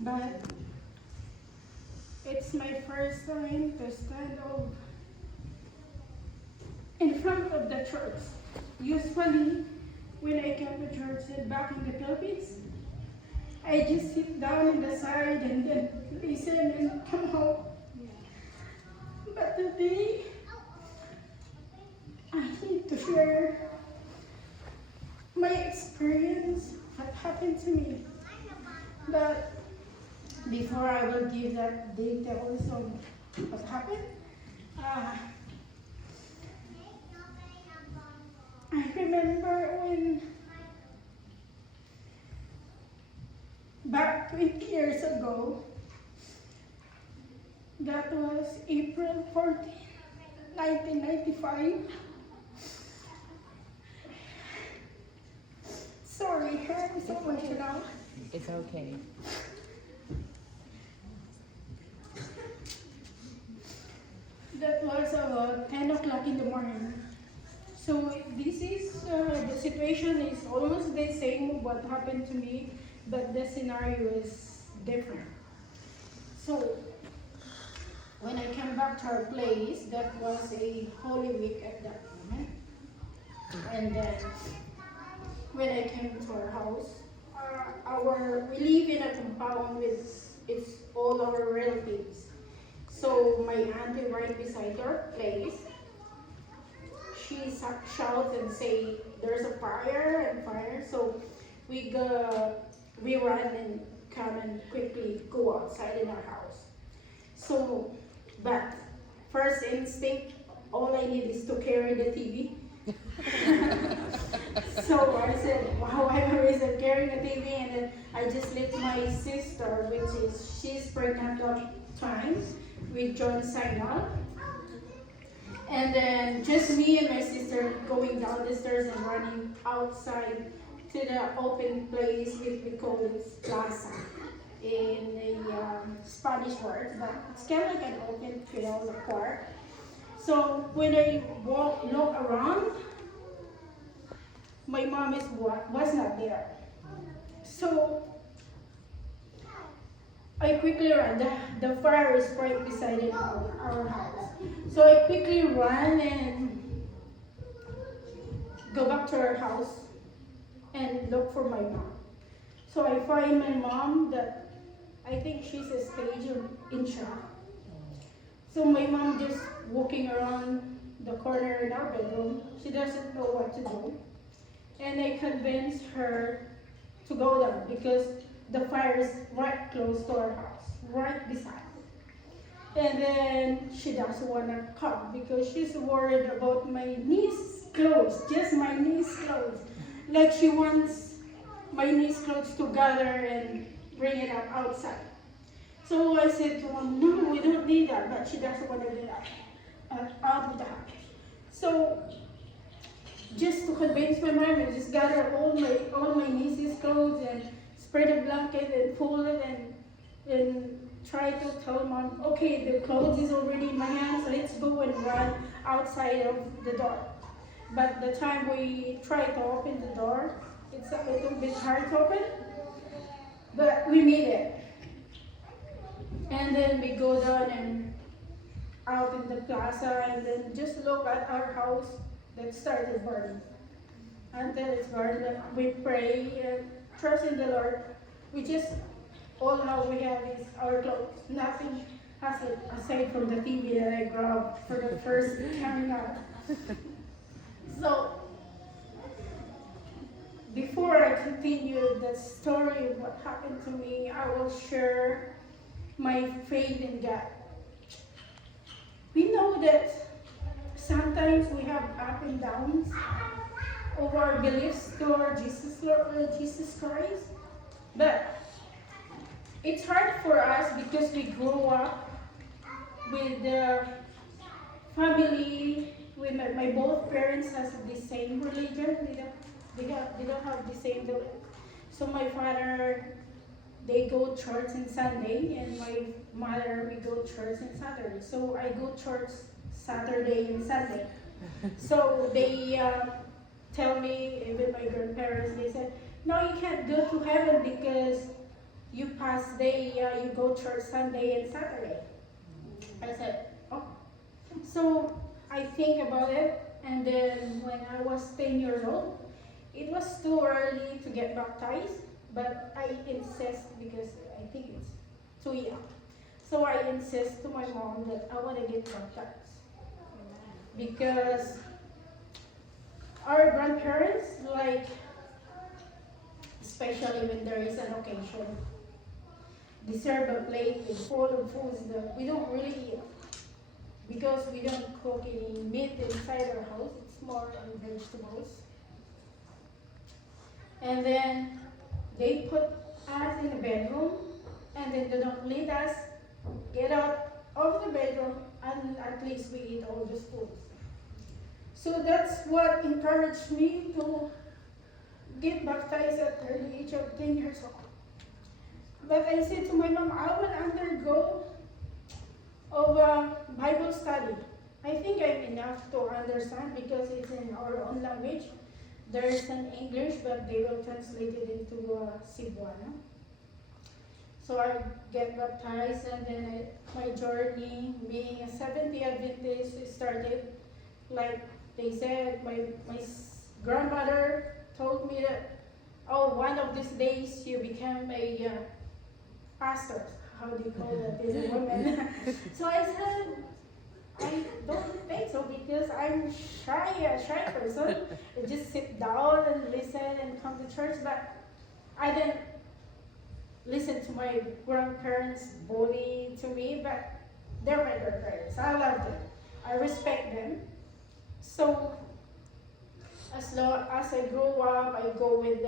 but it's my first time to stand up in front of the church. Usually, when I come to church back in the Philippines, I just sit down on the side and then listen and come home. But today, I need to share my experience, what happened to me. But before I will give that details of what happened, uh, I remember when back 20 years ago, that was April 14, 1995. Sorry, I'm so emotional. It's okay. That was about 10 o'clock in the morning. So this is, the situation is almost the same what happened to me, but the scenario is different. So when I came back to our place, that was a Holy Week at that moment. And then when I came to our house, we live in a compound with it's all our relatives. So my auntie right beside our place, she shouts and say there's a fire and fire. So we run and come and quickly go outside in our house. So, but first instinct, all I need is to carry the TV. So I said, wow, I'm always carrying a TV, and then I just let my sister, she's pregnant at times with John Signal. And then just me and my sister going down the stairs and running outside to the open place, which we call it plaza in the Spanish word, but it's kind of like an open field, a park. So when I look around, my mom was not there. So I quickly run. The fire is right beside our house. So I quickly run and go back to our house and look for my mom. So I find my mom that I think she's a stage in shock. So my mom just walking around the corner in our bedroom. She doesn't know what to do. And I convinced her to go down because the fire is right close to our house, right beside. And then she doesn't want to come because she's worried about my niece's clothes, just my niece's clothes. Like she wants my niece's clothes to gather and bring it up outside. So I said to her, no, we don't need that, but she doesn't want to get out of the house. So just to convince my mom, I just gather all my niece's clothes and spread a blanket and fold it and try to tell mom, okay, the clothes is already in my hands, let's go and run outside of the door. But the time we try to open the door, it's a little bit hard to open, but we made it. And then we go down and out in the plaza and then just look at our house that started burning. Until it's burned, we pray and trust in the Lord. We just, all now we have is our clothes. Nothing has it aside from the TV that I grabbed for the first coming out. So, before I continue the story of what happened to me, I will share my faith in God. We know that sometimes we have up and downs of our beliefs toward Jesus, Lord Jesus Christ, but it's hard for us because we grow up with the family. With my both parents has the same religion. They don't have the same. So my father, they go church on Sunday, and my mother, we go church on Saturday. So I go church Saturday and Sunday. So they tell me, even my grandparents, they said, no, you can't go to heaven because you pass day, you go church Sunday and Saturday. I said, oh. So I think about it, and then when I was 10 years old, it was too early to get baptized, but I insist because I think it's too young. So I insist to my mom that I want to get baptized because our grandparents, like, especially when there is an occasion, they serve a plate with full of foods that we don't really eat because we don't cook any meat inside our house. It's more on vegetables. And then they put us in the bedroom, and then they don't let us get out of the bedroom, and at least we eat all those foods. So that's what encouraged me to get baptized at the early age of 10 years old. But I said to my mom, I will undergo of a Bible study. I think I'm enough to understand because it's in our own language. There is an English, but they will translate it into Cebuano. So I get baptized, and then my journey being a Seventh-day Adventist started. Like they said, my grandmother told me that, oh, one of these days you become a pastor. How do you call that in a woman? So I said, I don't think so because I'm a shy person. I just sit down and listen and come to church, but I didn't listen to my grandparents bully to me, but they're my grandparents. I love them. I respect them. So as long as I grow up, I go with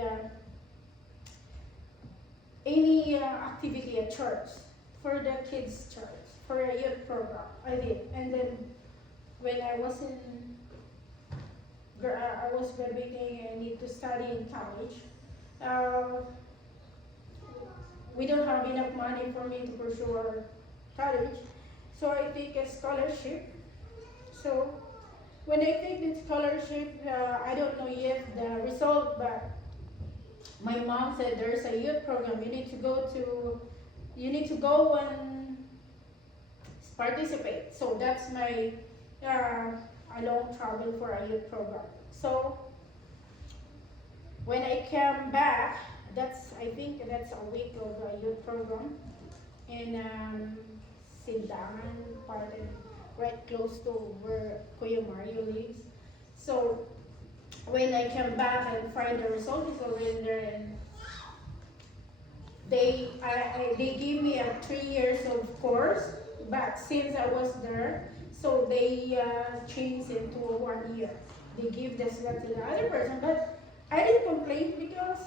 any activity at church for the kids' church, for a youth program. I did, and then when I was graduating, I need to study in college. Uh, we don't have enough money for me to pursue our college, so I take a scholarship. So when I take the scholarship, I don't know yet the result, but my mom said there's a youth program. You need to go and participate. So that's my a long travel for a youth program. So when I came back, I think that's a week of a youth program in Sindangan, part of, right close to where Kuya Mario lives. So when I came back and find the result is already there, and they gave me a 3 years of course, but since I was there, so they changed it to a 1 year. They give this one to the other person, but I didn't complain because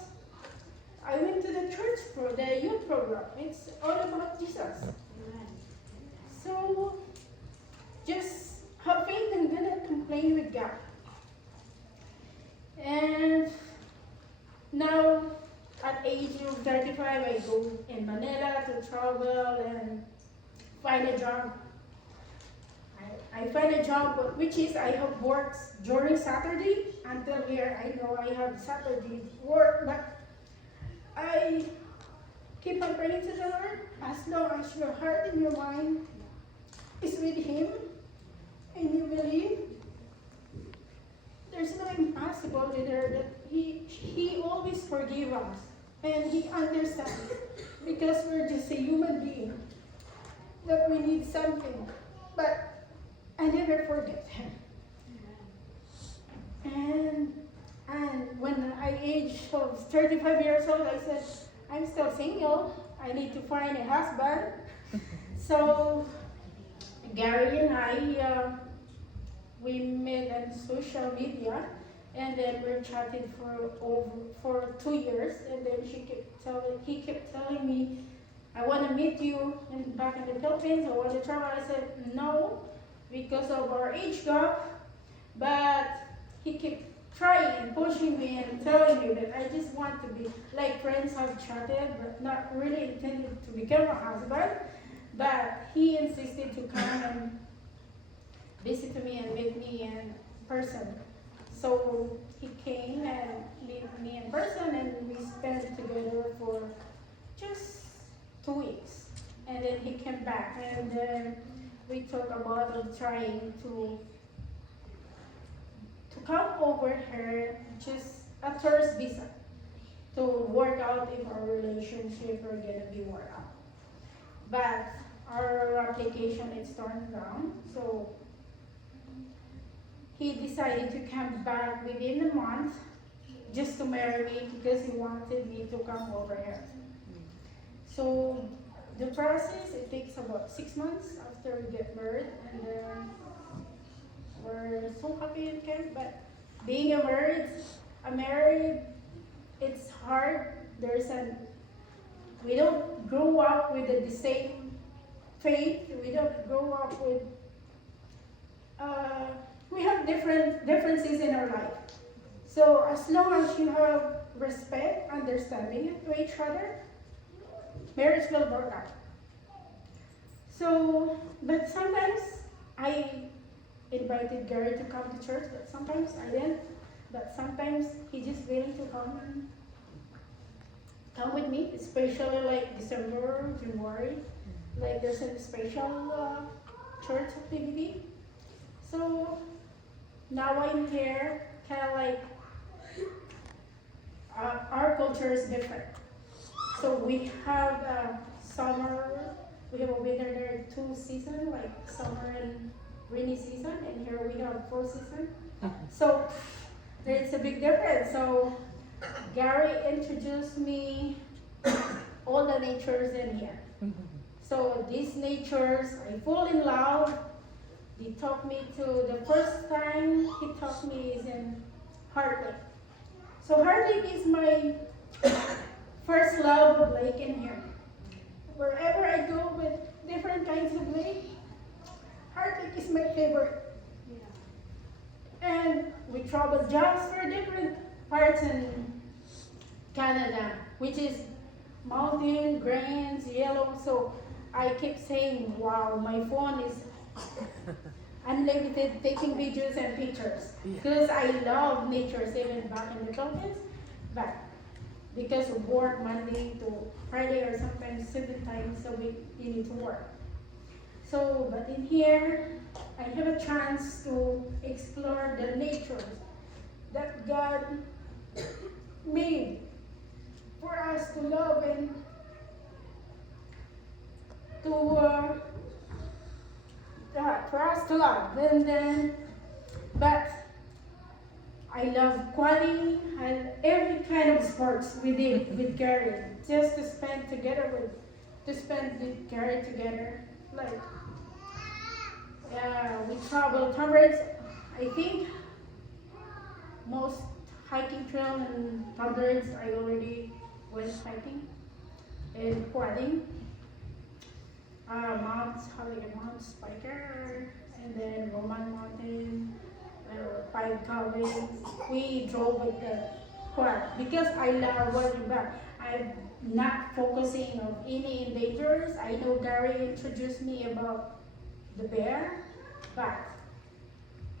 I went to the church for the youth program. It's all about Jesus. So just have faith and do not complain with God. And now at age of 35, I go in Manila to travel and find a job. I find a job which is I have worked during Saturday until here. I know I have Saturday work, but I keep on praying to the Lord as long as your heart and your mind is with Him and you believe. There's no impossible there that He always forgives us and He understands because we're just a human being that we need something. But I never forget Him. And when I age of 35 years old, I said, I'm still single. I need to find a husband. So Gary and I, we met on social media, and then we're chatting for 2 years, and then he kept telling me, I want to meet you back in the Philippines. I want to travel. I said no, because of our age gap, but he kept trying and pushing me and telling me that I just want to be like friends have chatted, but not really intended to become a husband. But he insisted to come and visit me and meet me in person. So he came and met me in person, and we spent together for just and then he came back, and then we talked about of trying to come over here just a tourist visa to work out if our relationship are gonna be work out. But our application is turned down, so he decided to come back within a month just to marry me because he wanted me to come over here. So the process, it takes about 6 months after we get married, and we're so happy and came. But being a married, it's hard. We don't grow up with the same faith. We don't grow up with. We have differences in our life. So as long as you have respect, understanding to each other, marriage will work out. So, but sometimes I invited Gary to come to church, but sometimes I didn't. But sometimes he just willing to come with me, especially like December, January. Like there's a special church activity. So now I'm here, kind of like our culture is different. So we have summer, we have a winter there, 2 seasons, like summer and rainy season, and here we have 4 seasons. So there's a big difference. So Gary introduced me all the natures in here. So these natures, I fall in love. He taught me to, the first time he taught me is in Heart Lake. So Heart Lake is my first love of lake in here. Wherever I go with different kinds of lake, Heart Lake is my favorite. And we travel just for different parts in Canada, which is mountain, grains, yellow. So I keep saying, wow, my phone is unlimited taking videos and pictures. Because I love nature, even back in the Philippines. But because of work, Monday to Friday, or sometimes 7 times a week, you need to work. So, but in here, I have a chance to explore the nature that God made for us to love and to for us to love. And then, but I love quality and every kind of sports we did with Gary, just to spend with Gary together. Like, we travel towards, I think, most hiking trail and thunderings I already went hiking and quadding. Mount Spiker, and then Roman Mountain, 5 cabins. We drove with the quad because I love running back. I'm not focusing on any invaders. I know Gary introduced me about the bear, but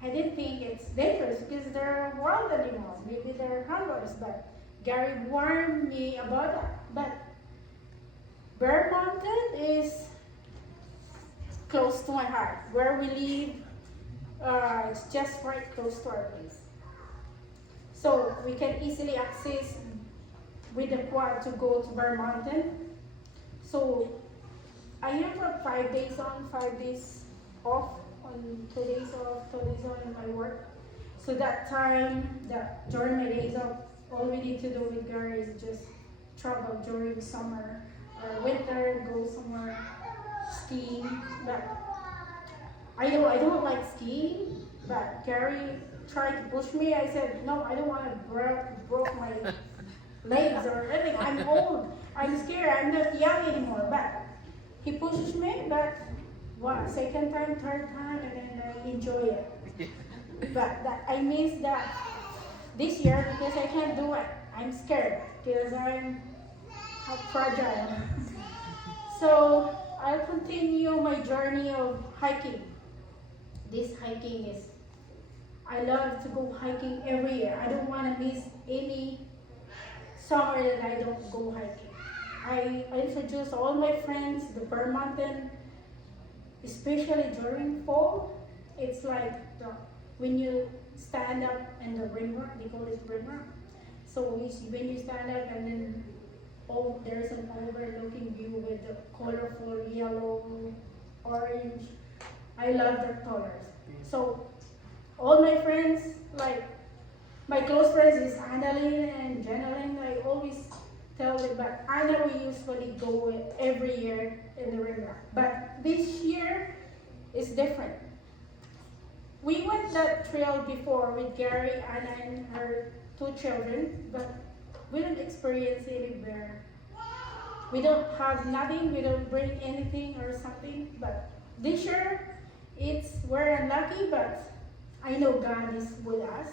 I didn't think it's dangerous because they're wild animals. Maybe they're harmless, but Gary warned me about that. But Bear Mountain is close to my heart. Where we live, it's just right close to our place. So we can easily access with the quad to go to Bear Mountain. So I have 5 days on, 5 days off, on 2 days off, 2 days on in my work. So that time, during my days off, all we need to do with Gary is just travel during summer or winter, go somewhere skiing. But I don't like skiing, but Gary tried to push me. I said, no, I don't want to broke my legs or anything. I'm old. I'm scared. I'm not young anymore. But he pushes me, but second time, third time, and then I enjoy it. But I miss that this year because I can't do it. I'm scared because I'm fragile. So I'll continue my journey of hiking. This hiking is, I love to go hiking every year. I don't want to miss any summer that I don't go hiking. I introduced all my friends the Bear Mountain, especially during fall. It's like when you stand up in the river, they call it river. So when you stand up and then there's an overlooking view with the colorful yellow, orange. I love the colors. So all my friends, like my close friends is Annalyn and Jeneline. I always tell them, but Anna we usually go every year in the river. But this year is different. We went that trail before with Gary, Anna, and her two children, but we didn't experience any bear. We don't have nothing, we don't bring anything or something, but this year, we're unlucky, but I know God is with us.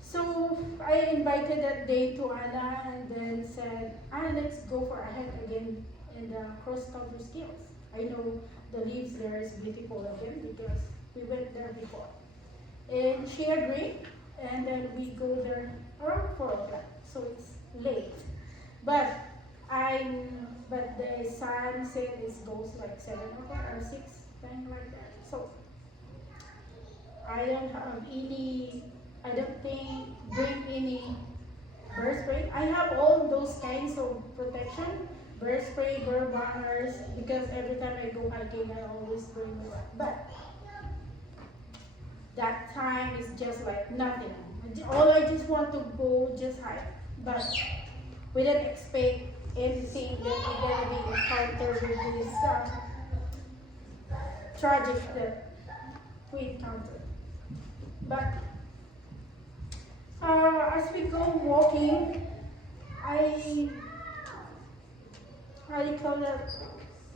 So I invited that day to Anna and then said, Anna, let's go for a hike again in the cross-country skills. I know the leaves there is beautiful again because we went there before. And she agreed, and then we go there around 4 o'clock, so it's late. But but the sun said it goes like 7 o'clock or 6, something like that. So I don't think bring any bird spray. I have all those kinds of protection, bird spray, bird banners, because every time I go hiking, I always bring one. But that time is just like nothing. All I just want to go just hike. But we didn't expect anything that we're gonna be encountered with this tragic that we encountered. But as we go walking, I call that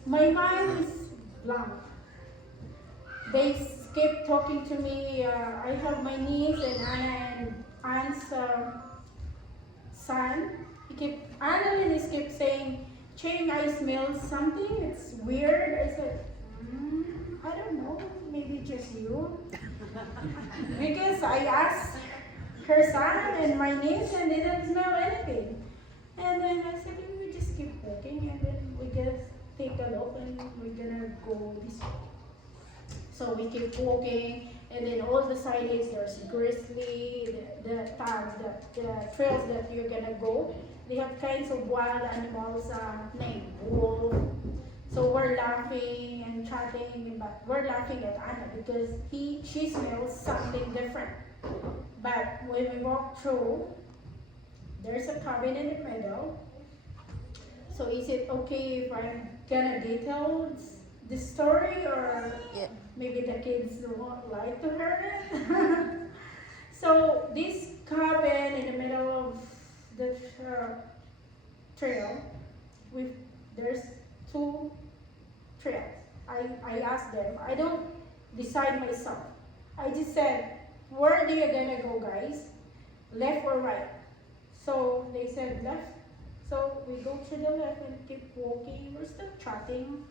my mind is blank. They keep talking to me. I have my niece and Anna and Aunt's son. Annalyn keep saying, Ching, I smell something. It's weird. I said, I don't know. Maybe just you. Because I asked her son and my niece and they didn't smell anything. And then I said, we just keep walking and then we just take a look and we're gonna go this way. So we keep walking, and then all the signage, there's grizzly, the trails that you're gonna go. They have kinds of wild animals named wolf. So we're laughing and chatting, but we're laughing at Anna because she smells something different. But when we walk through, there's a cabin in the middle. So is it okay if I'm gonna detail this story, or maybe the kids won't like to hear it? So this cabin in the middle of the trail, there's 2 trails. I asked them, I don't decide myself. I just said, where are you gonna go, guys? Left or right? So they said left. So we go to the left and keep walking. We're still chatting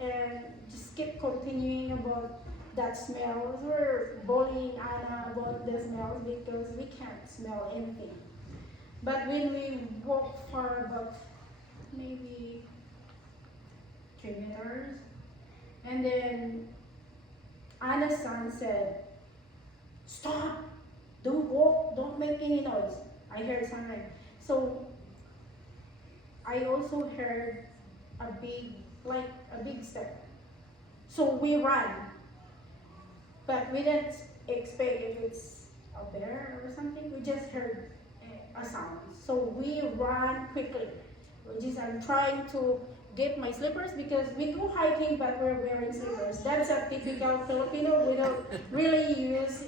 and just keep continuing about that smell. We're bullying Anna about the smells because we can't smell anything. But when we walk for about maybe 3 meters, and then Anna's son said, stop, don't walk, don't make any noise. I heard something. So I also heard a big step. So we ran, but we didn't expect if it's a bear or something. We just heard a sound. So we ran quickly. I'm trying to get my slippers because we go hiking, but we're wearing slippers. That's a typical Filipino. We don't really use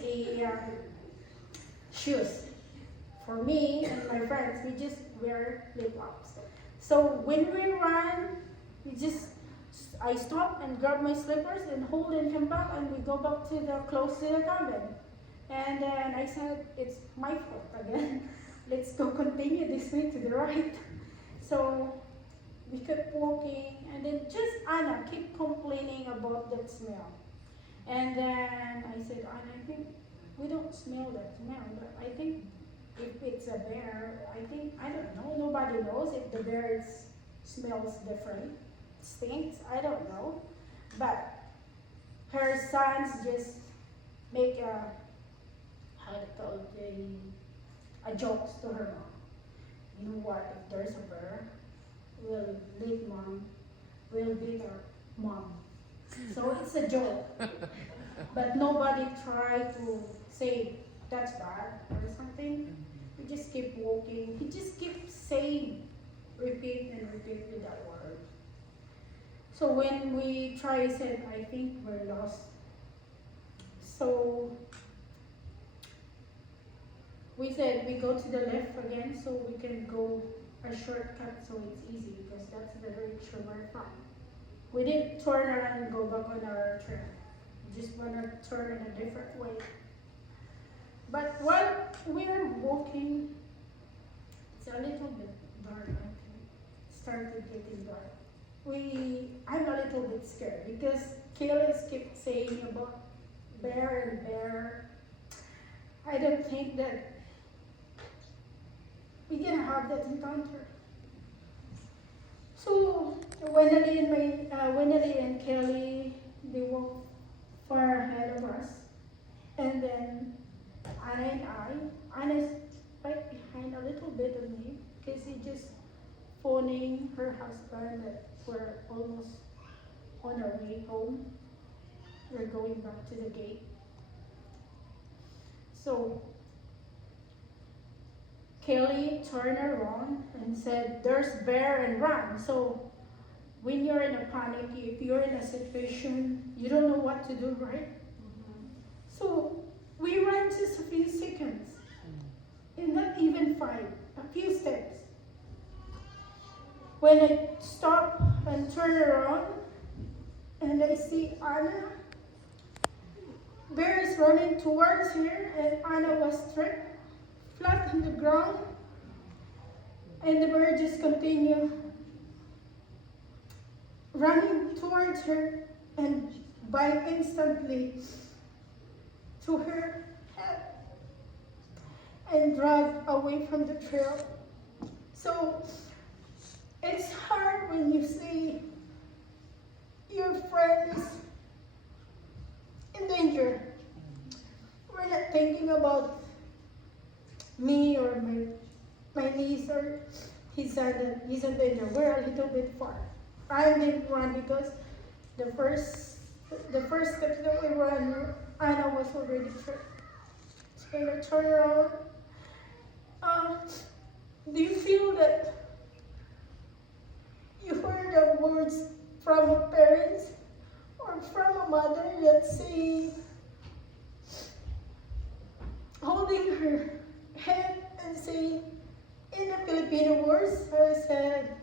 shoes. For me and my friends, we just wear flip-flops. So when we run, I stop and grab my slippers and hold and come back, and we go back to close to the cabin. And then I said, it's my fault again. Let's go continue this way to the right. So we kept walking, and then just Anna kept complaining about that smell. And then I said, Anna, I think we don't smell that smell, but I think if it's a bear, I don't know. Nobody knows if the bear smells different, stinks. I don't know. But her sons just make how to call it, a jokes to her mom. You know what? If there's a bear, we'll leave mom. We'll beat our mom. So it's a joke. But nobody tried to say that's bad or something. We just keep walking. He just keeps saying, repeat and repeat with that word. So when we try, said, I think we're lost. So we said we go to the left again so we can go a shortcut so it's easy because that's the direction we're from. We didn't turn around and go back on our trail. We just want to turn in a different way. But while we're walking, it's a little bit dark. It started getting dark. I'm a little bit scared because Kayla's kept saying about bear and bear. I don't think that we're gonna have that encounter. So Wendy and Kelly, they walk far ahead of us, and then Anna and Anna's right behind a little bit of me because he just phoning her husband that we're almost on our way home. We're going back to the gate. So Kelly turned around and said, there's bear and run. So when you're in a panic, if you're in a situation, you don't know what to do, right? So we ran just a few seconds, and not even 5, a few steps. When I stop and turn around, and I see Anna, bear is running towards her, and Anna was stripped flat on the ground, and the bear just continued running towards her and bite instantly to her head and drag away from the trail. So it's hard when you see your friend is in danger. We're not thinking about me or my niece or his son that he's in danger. We're a little bit far. I didn't run because the first steps that we ran, Anna was already tripped. So I turn around. Do you feel that you heard the words from a parent or from a mother that saying, holding her head and saying, in the Filipino words, I said,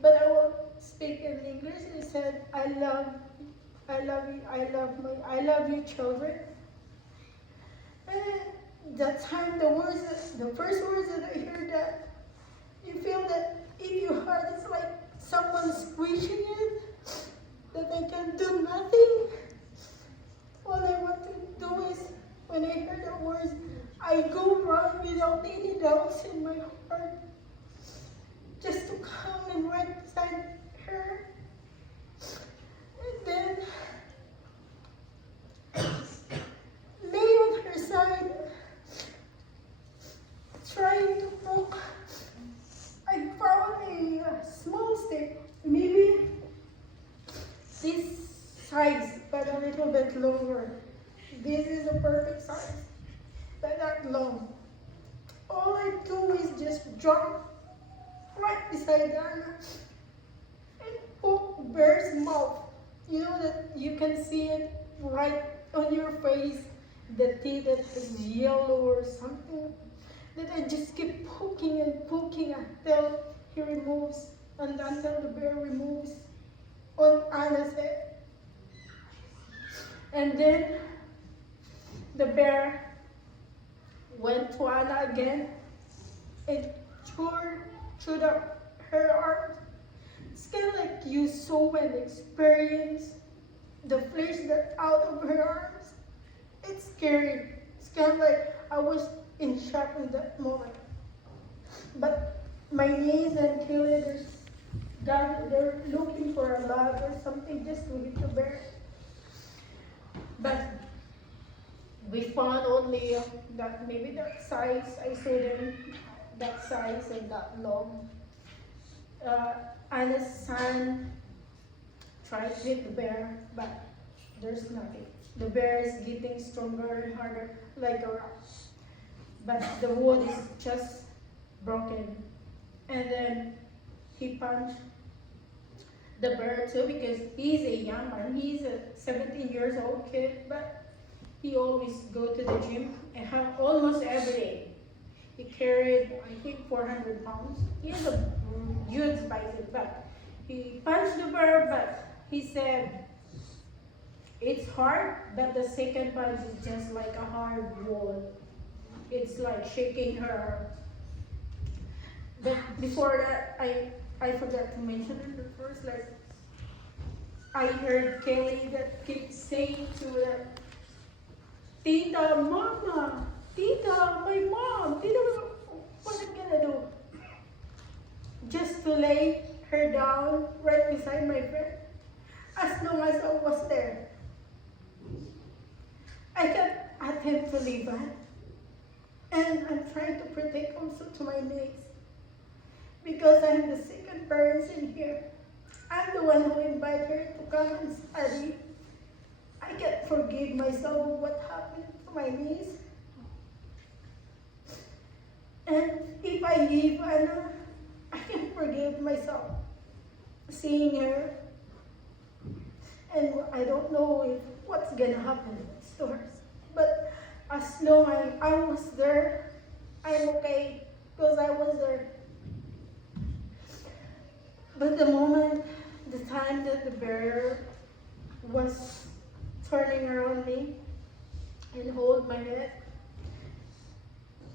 but I will speak in English. I said, I love you, I love you, children. And that time, the first words that I heard that, you feel that in your heart it's like someone squishing it, that I can do nothing. All I want to do is, when I hear the words, I go run without any doubts in my heart, just to come and right beside her. And then lay on her side, trying to poke. I found a small stick, maybe this size, but a little bit longer. This is a perfect size, but not long. All I do is just jump right beside Anna and poke bear's mouth. You know that you can see it right on your face, the teeth that is yellow or something. That I just keep poking and poking until he removes, and until the bear removes on Anna's head. And then the bear went to Anna again and tore through her arms. It's kind of like you saw and experience the flesh that out of her arms. It's scary. It's kind of like I was in shock in that moment. But my niece and teenagers, they're looking for a log or something just to hit the bear. But we found only that maybe that size. I saw them that size and that long. Anna's son tried to hit the bear, but there's nothing. The bear is getting stronger and harder, like a rock. But the wood is just broken. And then he punched the bear too because he's a young man. He's a 17 years old kid, but he always go to the gym and have almost every day. He carried, I think, 400 pounds. He has a huge bicep, but he punched the bear, but he said, it's hard, but the second punch is just like a hard wall. It's like shaking her. But before that, I forgot to mention in the first, like, I heard Kelly that keeps saying to her, Tita, Mama, Tita, my mom, Tita, what am I gonna do? Just to lay her down right beside my friend. As long as I was there, I kept attempt to leave her. And I'm trying to protect also to my niece. Because I'm the second parent in here. I'm the one who invited her to come and study. I can't forgive myself of what happened to my niece. And if I leave Anna, I can forgive myself seeing her. And I don't know if what's gonna happen to her. But as long as I was there, I'm okay because I was there. But the time that the bear was turning around me and hold my head,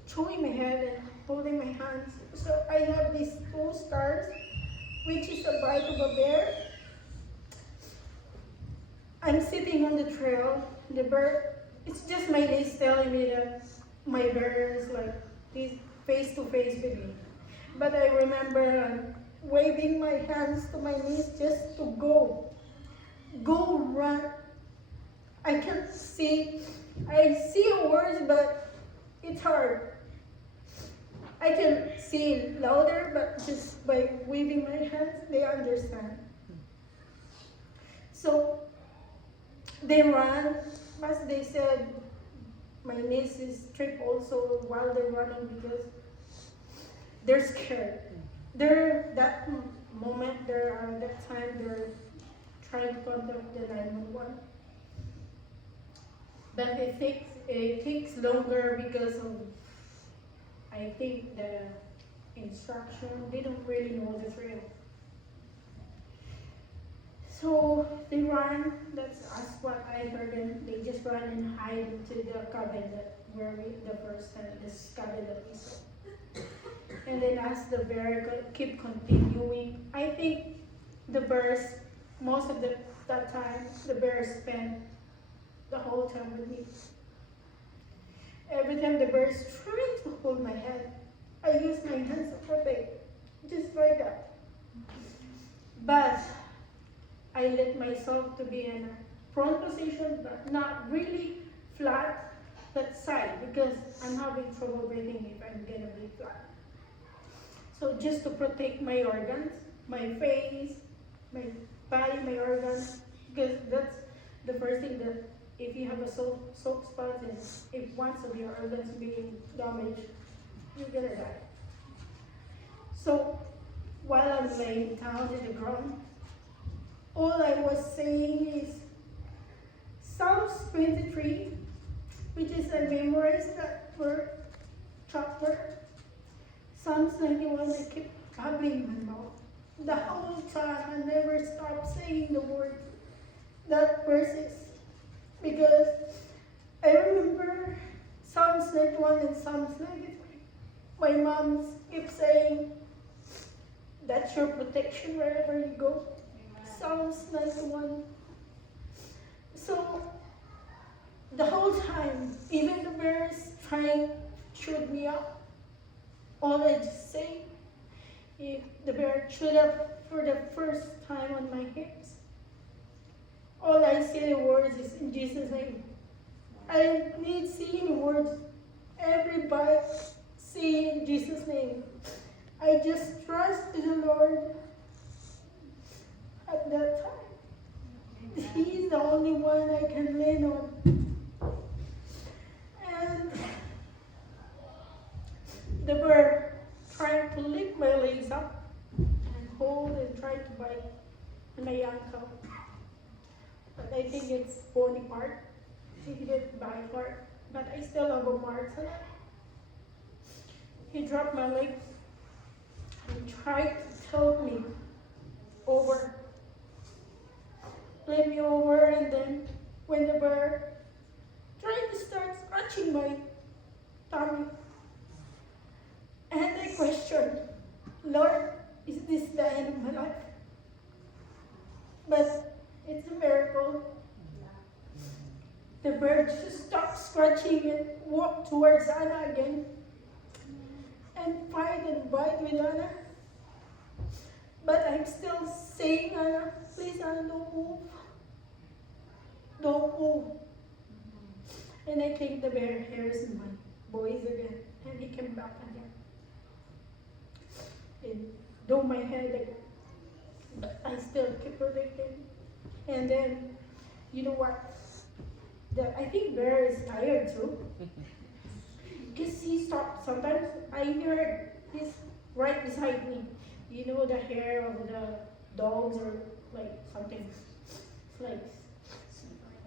chewing my head and holding my hands. So I have these 2 scars, which is a bite of a bear. I'm sitting on the trail. The bear, it's just my niece telling me that my bear is like he's face to face with me. But I remember waving my hands to my niece just to go run. I can't see. I see words, but it's hard. I can see louder, but just by waving my hands, they understand. So they ran, as they said, my nieces trip also while they're running because they're scared. They're that moment, that time, they're trying to contact the 911. But it takes longer because of, I think, the instruction. They don't really know the trail. So they run. That's what I heard them. They just run and hide into the cabin the first time, this cabin that we saw. And then as the bear keep continuing, I think the bears, most of that time, the bear spent the whole time with me. Every time the bear is trying to hold my head, I use my hands to protect, just like that. But I let myself to be in a prone position, but not really flat, that side, because I'm having trouble breathing if I'm gonna be flat. So just to protect my organs, my face, my body, my organs, because that's the first thing that if you have a soft spot and if once of your organs being damaged, you're gonna die. So while I'm laying down in the ground, all I was saying is Psalms 23, which is I memorized that word, chapter. Psalms 91, I keep babbling my mouth. The whole time I never stopped saying the word, that verses. Because I remember Psalms 91 and Psalms 93. My mom keeps saying, that's your protection wherever you go. Psalms 91. So the whole time, even the bears trying chewed me up. All I just say, if the bear chewed up for the first time on my hips, all I say the words is in Jesus' name. I don't need to see any words. Everybody say in Jesus' name. I just trust in the Lord at that time. He's the only one I can lean on. And the bear tried to lift my legs up and hold and try to bite my ankle. But I think it's bony part. He didn't bite part. But I still have a mark on it. He dropped my legs and tried to tilt me over. Flip me over, and then when the bear tried to start scratching my tummy, and I questioned, Lord, is this the end of my life? But it's a miracle. The bird just stopped scratching and walked towards Anna again and fight and bite with Anna. But I'm still saying, Anna, please Anna, don't move. Don't move. And I think the bear hears my voice again, and he came back again. And do my head again. But I still keep protecting. And then, you know what? I think bear is tired too. Because he stopped. Sometimes I hear he's right beside me. You know the hair of the dogs or like something. It's like,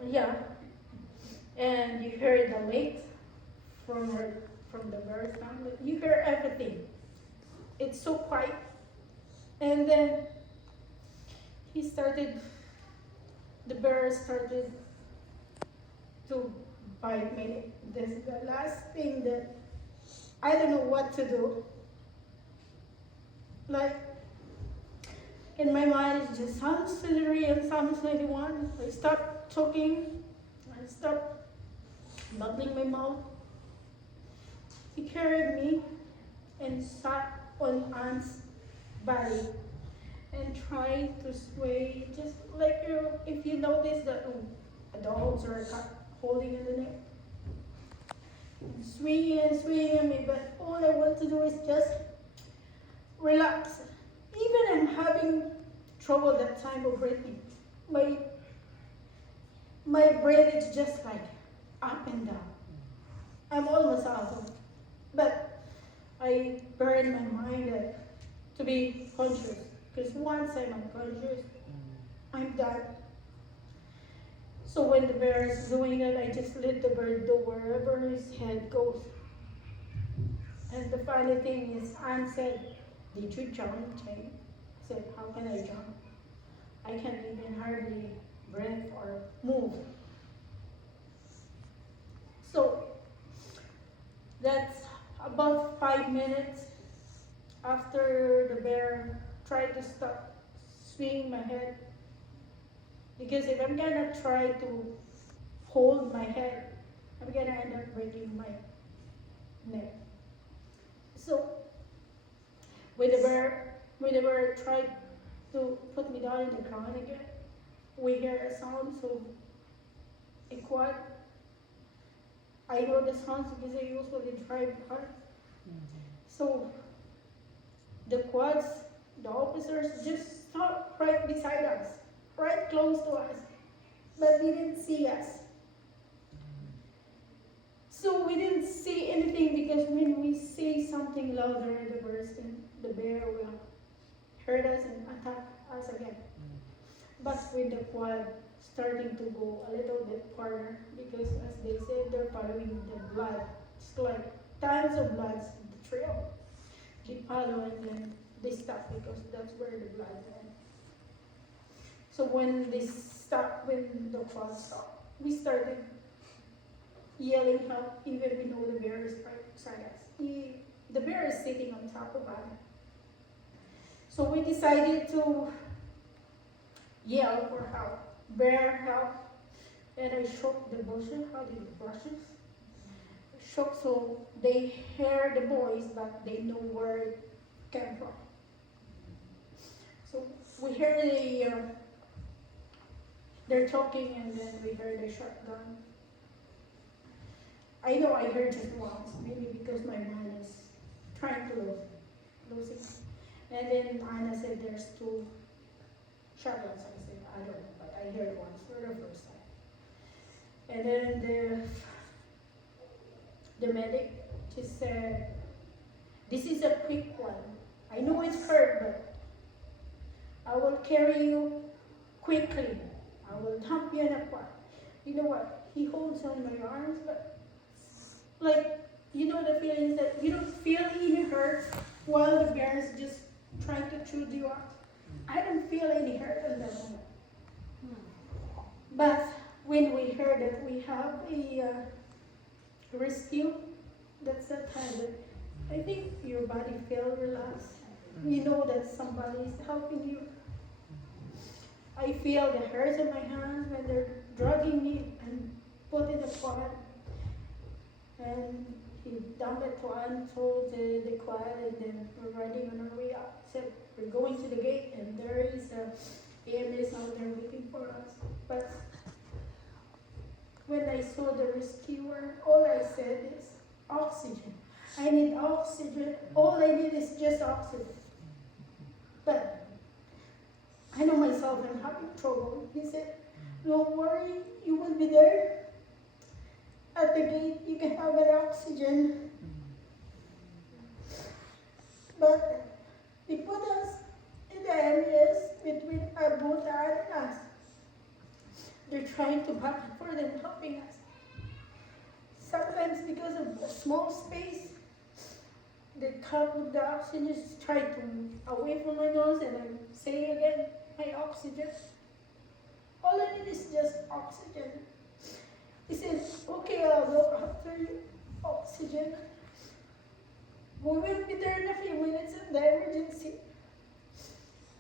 yeah. And you hear the legs from the bear's family. You hear everything. It's so quiet. And then the bear started to bite me. This is the last thing that I don't know what to do. Like, in my mind, it's just Psalms 23 and Psalms 91. I stopped talking. I stopped bubbling my mouth. He carried me and sat on Aunt's body and tried to sway, just like if you notice that dogs or a cat holding in the neck. And swinging me, but all I want to do is just relax. Even I'm having trouble that time of breathing. My breath is just like up and down. I'm almost out of it. But I burn my mind to be conscious. Because once I'm unconscious, I'm done. So when the bear is doing it, I just let the bird go wherever his head goes. And the funny thing is, Anne said, did you jump, Jane? I said, how can I jump? I can't even hardly breathe or move. So that's about 5 minutes after the bear tried to stop swinging my head. Because if I'm gonna try to hold my head, I'm gonna end up breaking my neck. So when the bear tried to put me down in the ground again, we hear a sound of a quad. I know the sounds because I usually drive cars. So the quads, the officers just stopped right beside us, right close to us, but they didn't see us. So we didn't see anything because when we say something louder, the bear will hurt us and attack us again. But with the quad starting to go a little bit farther, because as they said, they're following the blood. It's like tons of blood in the trail. They follow and then they stop because that's where the blood went. So when the quad stopped, we started yelling help, even we know the bear is right beside us. The bear is sitting on top of us. So we decided to yell for help, bear help, and I shook the bushes, how do you brushes? shook, so they hear the voice, but they know where it came from. So we hear they're talking, and then we heard a shotgun. I know I heard just once, maybe because my mind is trying to lose it. And then Anna said there's two shotguns. I said, I don't know, but I heard once for the first time. And then the medic just said, this is a quick one. I know it's hurt, but I will carry you quickly. I will dump you in a pot. You know what? He holds on my arms, but like, you know the feelings that you don't feel any hurt while the bear is just trying to chew you up. I don't feel any hurt in that moment. But when we heard that we have a rescue, that's the time that I think your body feels relaxed. You know that somebody is helping you. I feel the hairs in my hands when they're dragging me and put in the quad. And he dumped it to the quad, and then we're riding on our way out. So we're going to the gate, and there is a EMS out there waiting for us. But when I saw the rescuer, all I said is oxygen. I need oxygen. All I need is just oxygen. But I know myself, I'm having trouble. He said, don't worry, you will be there. At the gate, you can have an oxygen. But they put us in the areas between Abuta and us. They're trying to back for them helping us. Sometimes because of small space, the cup of the oxygen just try to away from my nose, and I'm saying again, my oxygen. All I need is just oxygen. He says, okay, I'll go after you. Oxygen. We will be there in a few minutes in the emergency.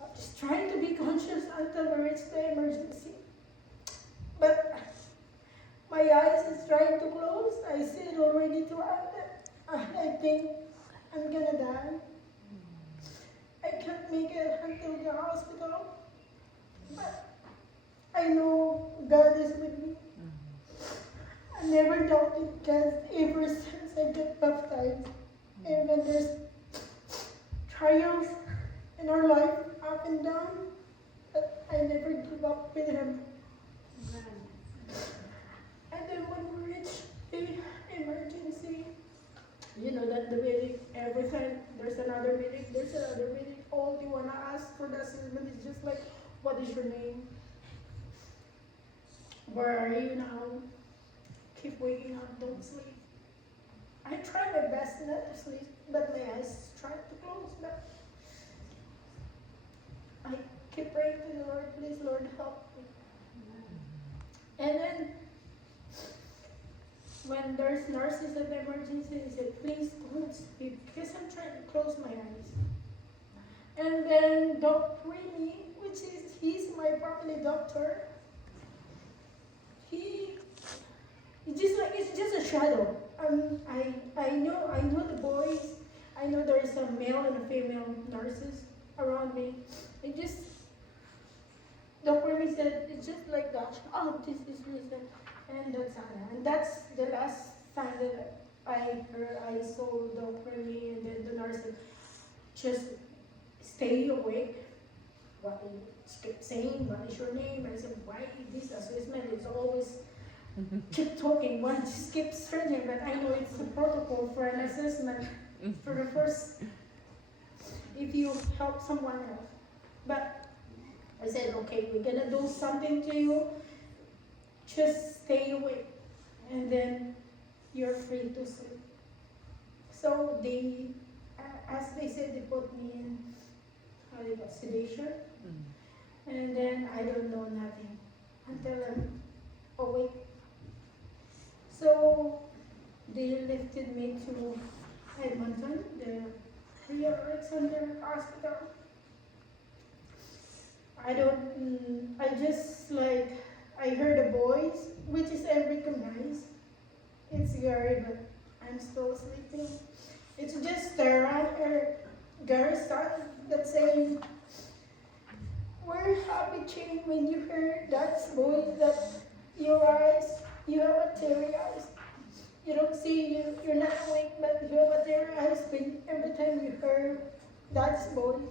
I'm just trying to be conscious until we reach the emergency. But my eyes is trying to close. I see it already to I think I'm gonna die. I can't make it until the hospital. But I know God is with me. I never doubted God ever since I got baptized. Even there's trials in our life, up and down, but I never give up with Him. And then when we reach the emergency, you know that the medic, every time there's another medic. All they want to ask for the assessment is just like, what is your name? Where are you now? Keep waking up, don't sleep. I try my best not to sleep, but my eyes try to close. But I keep praying to the Lord, please Lord help me. And then when there's nurses at the emergency, they said, please don't sleep, because I'm trying to close my eyes. And then Dr. Remy, he's my family doctor, it's just a shadow. I know the boys. I know there is a male and a female nurses around me. Dr. Remy said, it's just like that. Oh, this is reason. And that's Anna. And that's the last time that I saw Dr. Remy, and then the nurse said, just stay awake. What they kept saying, what is your name? I said, why this assessment is always keep talking, one just keeps searching, but I know it's a protocol for an assessment for the first, if you help someone else. But I said, okay, we're gonna do something to you, just stay awake, and then you're free to sleep. So they, as they said, they put me in sedation, and then I don't know nothing until I'm awake. So they lifted me to Edmonton, the Alexander Hospital. I heard a voice, which is I recognize. It's Gary, but I'm still sleeping. It's just Tara, her girl's son, that's saying, we're happy, Chin, when you heard that voice that your eyes, you have a teary eyes. You don't see, you're not awake, but you have a teary eyes when every time you heard that voice.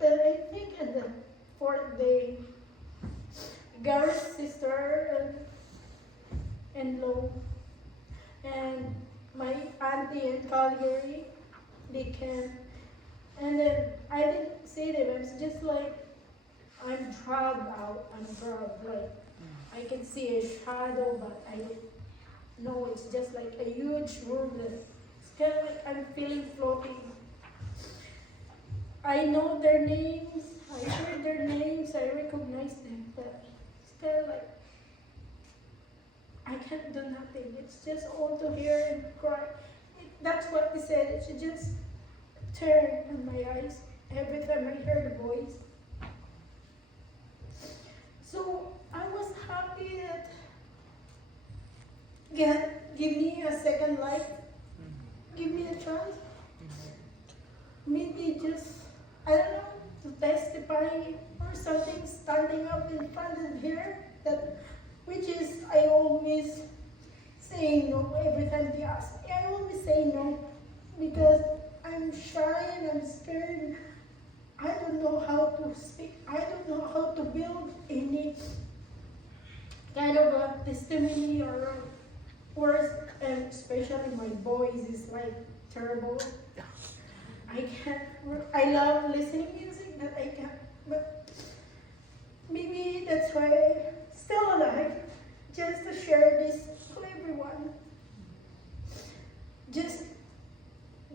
But I think at the fourth day, Gary's sister and Lo and my auntie in Calgary, they came. And then I didn't see them. It's just like I'm drugged out. I'm drugged. Like I can see a shadow, but I don't know. It's just like a huge room. It's kind of like I'm feeling floating. I know their names. I heard their names. I recognize them, but it's kind of like I can't do nothing. It's just all to hear and cry. That's what they said. It should just turn in my eyes every time I hear the voice. So I was happy that God give me a second life, give me a chance. Maybe just, I don't know, to testify or something, standing up in front of here, that which is I always say no every time they ask me. I always say no because I'm shy and I'm scared. I don't know how to speak. I don't know how to build any kind of a testimony or words, and especially my voice is like terrible. I can't. I love listening music, but I can't. But maybe that's why I'm still alive, just to share this to everyone. Just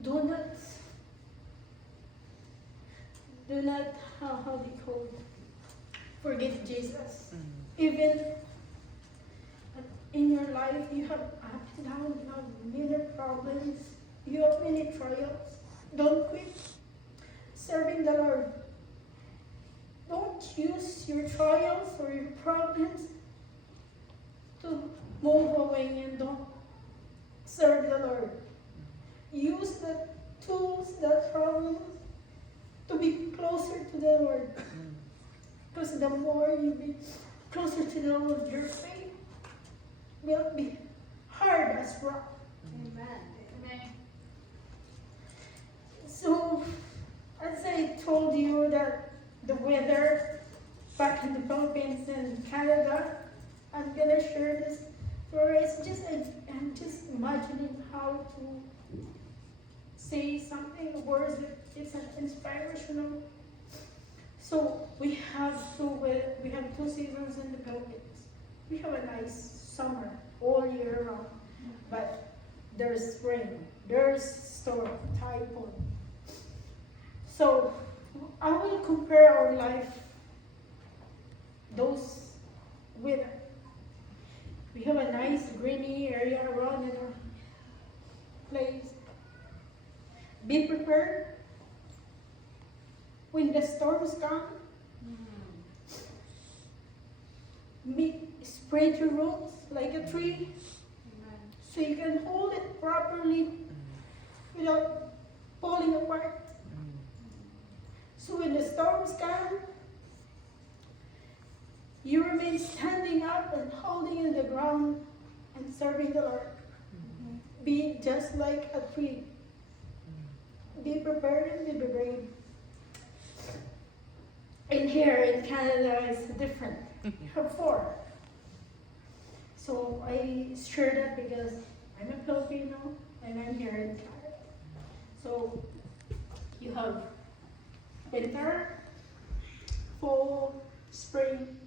do not, how they call it, forget Jesus. Even in your life, you have up and down, you have many problems, you have many trials. Don't quit serving the Lord. Don't use your trials or your problems to move away and don't serve the Lord. Use the tools, the problems, to be closer to the Lord. Because the more you be closer to the Lord, your faith will be hard as rock. Amen. Amen. So, as I told you that the weather back in the Philippines and Canada, I'm gonna share this story. I'm just imagining how to say something, words that it's an inspirational. So we have two seasons in the Philippines. We have a nice summer all year round, but there's spring, there's storm, typhoon. So I will compare our life, those with, we have a nice greeny area around in our place. Be prepared when the storms come. Spread your roots like a tree, so you can hold it properly without falling apart. So when the storms come, you remain standing up and holding in the ground and serving the Lord. Be just like a tree. Be prepared and be brave. In here in Canada, it's different. You have 4. So I share that because I'm a Filipino and I'm here in Canada. So you have winter, fall, spring,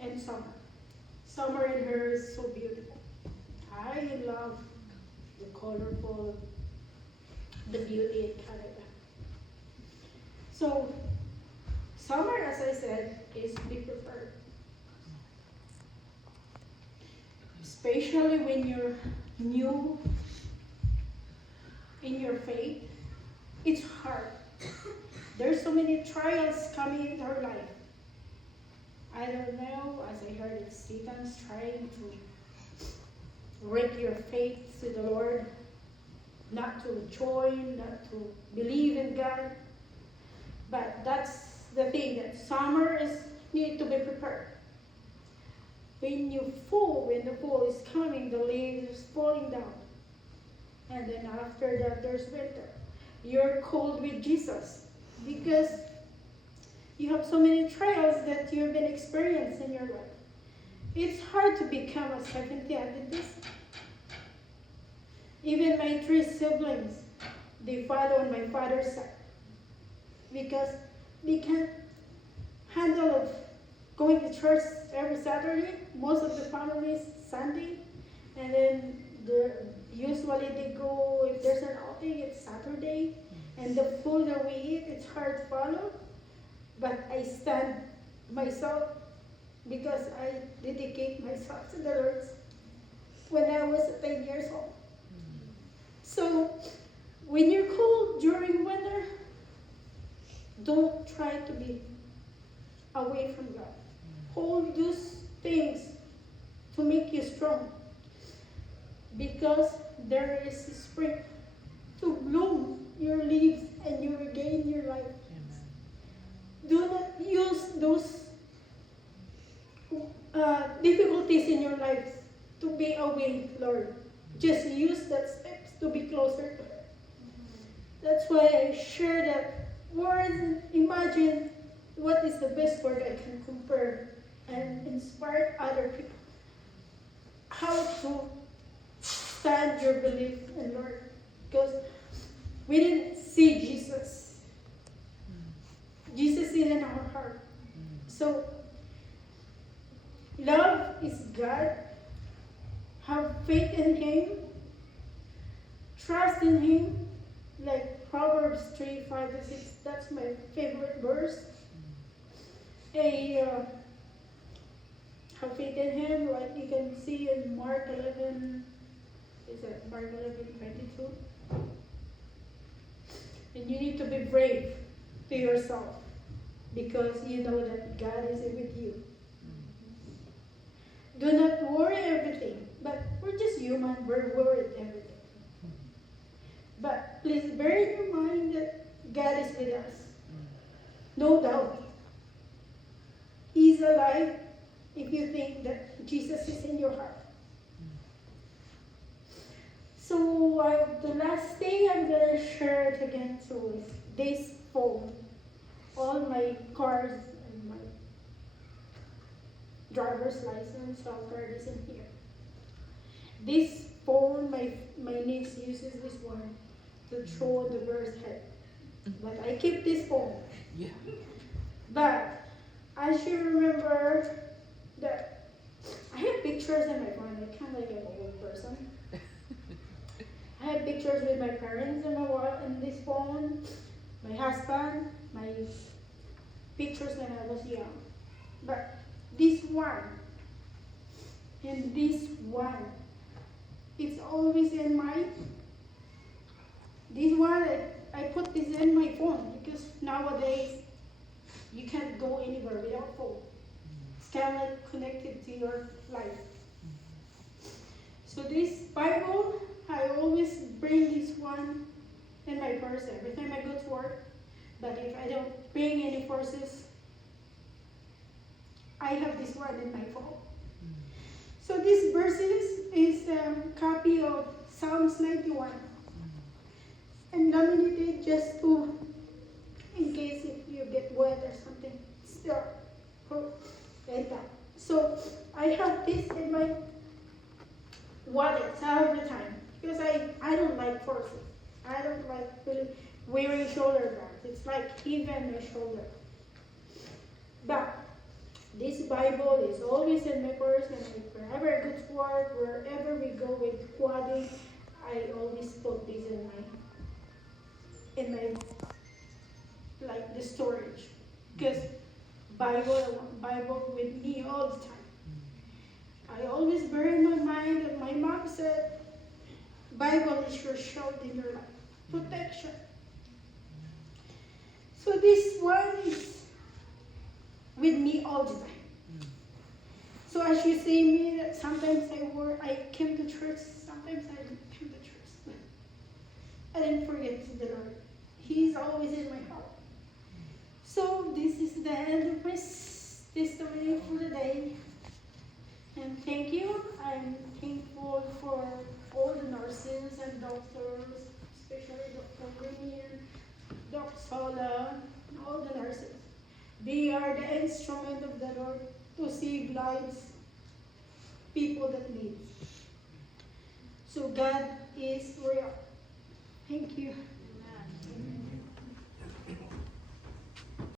and summer. Summer in here is so beautiful. I love the colorful, the beauty in Canada. So summer, as I said, is be prepared. Especially when you're new in your faith, it's hard. There's so many trials coming into our life. I don't know, as I heard, Satan's trying to break your faith to the Lord, not to join, not to believe in God. But that's the thing, that summer is need to be prepared. When the fall is coming, the leaves is falling down. And then after that, there's winter. You're cold with Jesus because you have so many trials that you've been experiencing in your life. It's hard to become a Seventh-day Adventist. Even my three siblings, they follow on my father's side because they can't handle of going to church every Saturday. Most of the families Sunday, and then usually they go, if there's an outing, it's Saturday, and the food that we eat, it's hard to follow. But I stand myself because I dedicate myself to the Lord when I was 10 years old. So when you're cold during winter, don't try to be away from God. Hold those things to make you strong, because there is spring to bloom your leaves and you regain your life. Amen. Do not use those difficulties in your life to be away, Lord. Just use that steps to be closer to her. That's why I share that word. Imagine what is the best word I can compare and inspire other people. How to stand your belief in Lord. Because we didn't see Jesus. Jesus is in our heart. So love is God. Have faith in Him. Trust in Him. Like Proverbs 3, 5 to 6. That's my favorite verse. Have faith in Him, like you can see in Mark 11. Is that Mark 11:22? And you need to be brave to yourself, because you know that God is with you. Do not worry everything, but we're just human, we're worried everything. But please bear in your mind that God is with us. No doubt. He's alive if you think that Jesus is in your heart. So the last thing I'm going to share it again too is this phone. All my cards and my driver's license, health card is in here. This phone, my niece uses this one to throw the bird's head. But I keep this phone. Yeah. But I should remember that I have pictures in my phone. I kind of like an old person. I have pictures with my parents in this phone, my husband, my pictures when I was young. But this one and this one, it's always in this one, I put this in my phone because nowadays you can't go anywhere without phone. It's kind of like connected to your life. So this Bible, I always bring this one in my purse every time I go to work. But if I don't bring any purses, I have this one in my phone. So this verses is a copy of Psalms 91. And laminated just to, in case if you get wet or something, still like that. So I have this in my wallet all the time because I don't like purses. I don't like really wearing shoulder bags. It's like even my shoulder. But this Bible is always in my purse, and wherever I go to work, wherever we go with quadding, I always put this in my like the storage, because Bible with me all the time. I always bear in my mind that my mom said, Bible is your shield in your life, protection. So this one is with me all the time. So as you see me, that sometimes I came to church, sometimes I didn't come to church. I didn't forget the Lord. He's always in my heart. So this is the end of my testimony for the day. And thank you. I'm thankful for all the nurses and doctors, especially Dr. Rainier, Dr. Sola, and all the nurses. They are the instrument of the Lord to save lives, people that need. So God is real. Thank you.